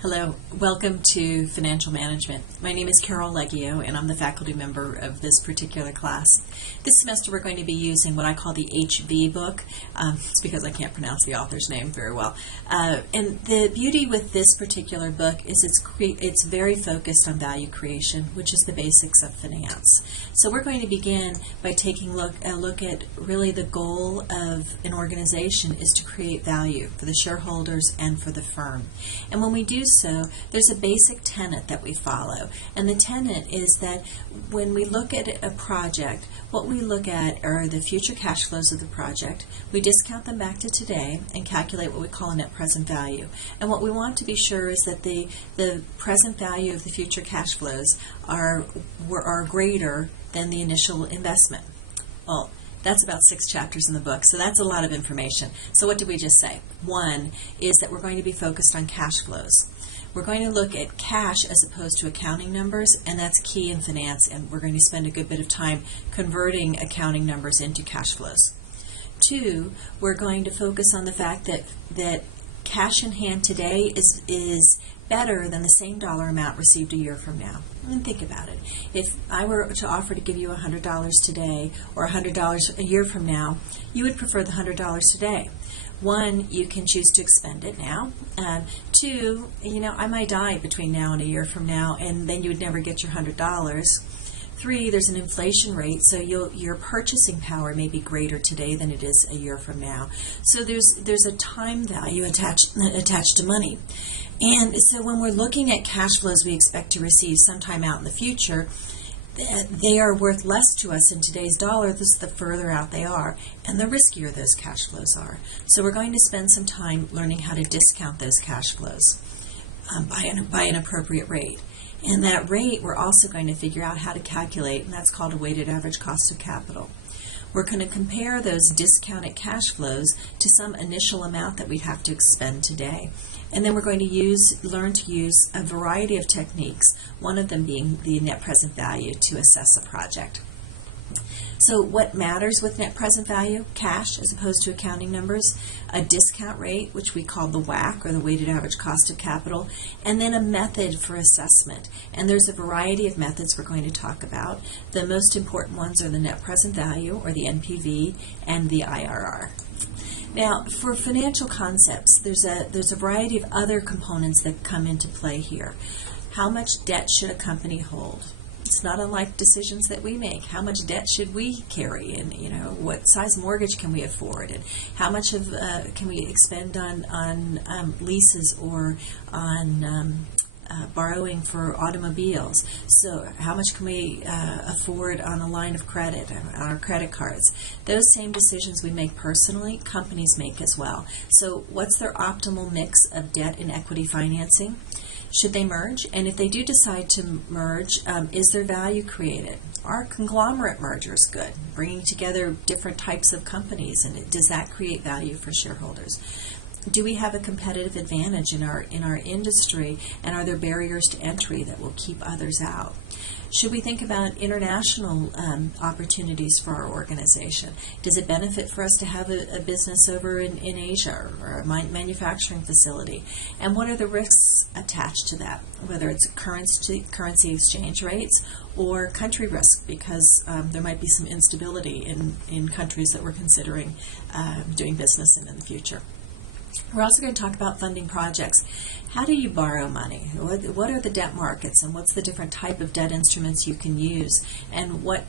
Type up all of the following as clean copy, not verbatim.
Hello, welcome to Financial Management. My name is Carol Leggio and I'm the faculty member of this particular class. This semester we're going to be using what I call the HV book. It's because I can't pronounce the author's name very well. And the beauty with this particular book is it's very focused on value creation, which is the basics of finance. So we're going to begin by taking a look at really the goal of an organization is to create value for the shareholders and for the firm. And when we do so, there's a basic tenet that we follow. And the tenet is that when we look at a project, what we look at are the future cash flows of the project. We discount them back to today and calculate what we call a net present value. And what we want to be sure is that the present value of the future cash flows are greater than the initial investment. Well, that's about 6 chapters in the book, so that's a lot of information. So what did we just say? One is that we're going to be focused on cash flows. We're going to look at cash as opposed to accounting numbers, and that's key in finance, and we're going to spend a good bit of time converting accounting numbers into cash flows. 2, we're going to focus on the fact that cash in hand today is better than the same dollar amount received a year from now. And think about it. If I were to offer to give you $100 today or $100 a year from now, you would prefer the $100 today. 1, you can choose to expend it now. 2, I might die between now and a year from now, and then you would never get your $100. 3, there's an inflation rate, so your purchasing power may be greater today than it is a year from now. So there's a time value attached to money. And so when we're looking at cash flows we expect to receive sometime out in the future, they are worth less to us in today's dollar the further out they are, and the riskier those cash flows are. So we're going to spend some time learning how to discount those cash flows by an appropriate rate. And that rate we're also going to figure out how to calculate, and that's called a weighted average cost of capital. We're going to compare those discounted cash flows to some initial amount that we have to expend today. And then we're going to learn to use a variety of techniques, one of them being the net present value to assess a project. So what matters with net present value? Cash as opposed to accounting numbers, a discount rate, which we call the WACC, or the weighted average cost of capital, and then a method for assessment. And there's a variety of methods we're going to talk about. The most important ones are the net present value, or the NPV, and the IRR. Now, for financial concepts, there's a variety of other components that come into play here. How much debt should a company hold? It's not unlike decisions that we make. How much debt should we carry, and what size mortgage can we afford, and how much can we expend on leases or on borrowing for automobiles? So how much can we afford on a line of credit, on our credit cards? Those same decisions we make personally, companies make as well. So what's their optimal mix of debt and equity financing? Should they merge? And if they do decide to merge, is there value created? Are conglomerate mergers good? Bringing together different types of companies, and does that create value for shareholders? Do we have a competitive advantage in our industry, and are there barriers to entry that will keep others out? Should we think about international opportunities for our organization? Does it benefit for us to have a business over in Asia, or a manufacturing facility? And what are the risks attached to that, whether it's currency exchange rates or country risk, because there might be some instability in countries that we're considering doing business in the future. We're also going to talk about funding projects. How do you borrow money? What are the debt markets, and what's the different type of debt instruments you can use, and what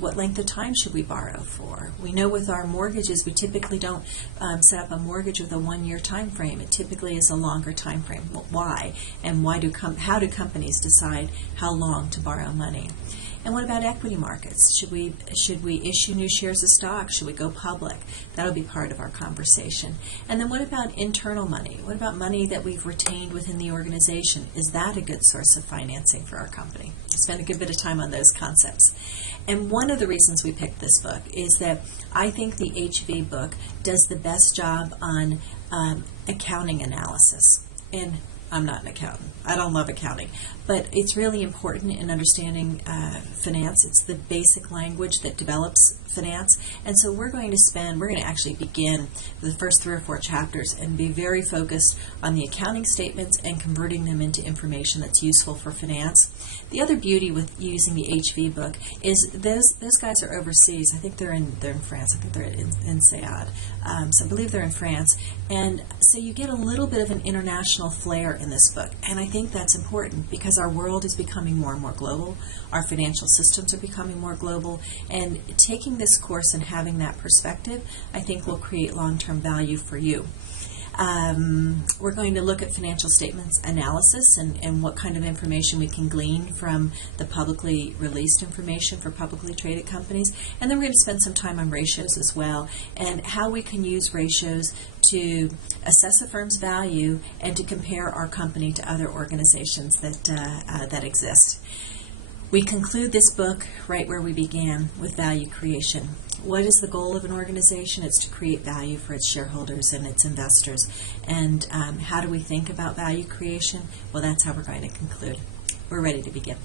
length of time should we borrow for? We know with our mortgages, we typically don't set up a mortgage with a 1-year time frame. It typically is a longer time frame. Why? And how do companies decide how long to borrow money? And what about equity markets? Should we issue new shares of stock? Should we go public? That'll be part of our conversation. And then what about internal money? What about money that we've retained within the organization? Is that a good source of financing for our company? Spend a good bit of time on those concepts. And one of the reasons we picked this book is that I think the HV book does the best job on accounting analysis. And I'm not an accountant. I don't love accounting, but it's really important in understanding finance. It's the basic language that develops finance, and so we're going to actually begin the first 3 or 4 chapters and be very focused on the accounting statements and converting them into information that's useful for finance. The other beauty with using the HV book is those guys are overseas. I think they're in France. I think they're in SEAD. So I believe they're in France, and so you get a little bit of an international flair in this book, and I think that's important because our world is becoming more and more global. Our financial systems are becoming more global, and taking this course and having that perspective, I think, will create long-term value for you. We're going to look at financial statements analysis and what kind of information we can glean from the publicly released information for publicly traded companies. And then we're going to spend some time on ratios as well, and how we can use ratios to assess a firm's value and to compare our company to other organizations that exist. We conclude this book right where we began, with value creation. What is the goal of an organization? It's to create value for its shareholders and its investors. And how do we think about value creation? Well, that's how we're going to conclude. We're ready to begin.